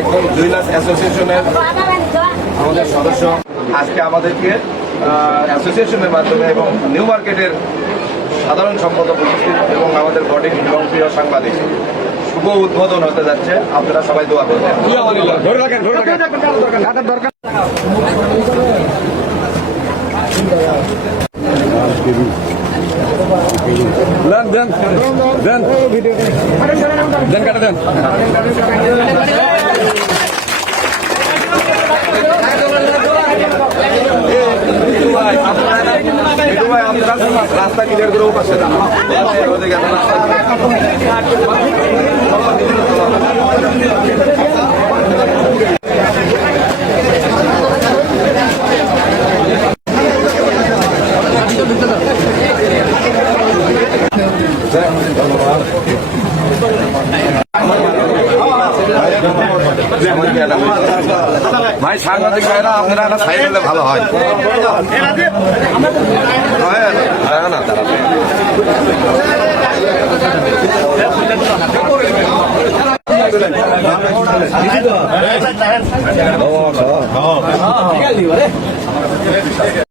একদম জুয়েলার্স অ্যাসোসিয়েশনের আমাদের সদস্য আজকে আমাদেরকে অ্যাসোসিয়েশনের মাধ্যমে এবং নিউ মার্কেটের সাধারণ সম্পাদক উপস্থিত এবং আমাদের বডি এবং প্রিয় সাংবাদিক শুভ উদ্বোধন হতে যাচ্ছে। আপনারা সবাই দোয়া করবেন। রাস্তা ক্লিয়ার করেও পাচ্ছে না। ভাই সাংবাদিক ভাইরা আপনারা একটা সাইড হলে ভালো হয় না।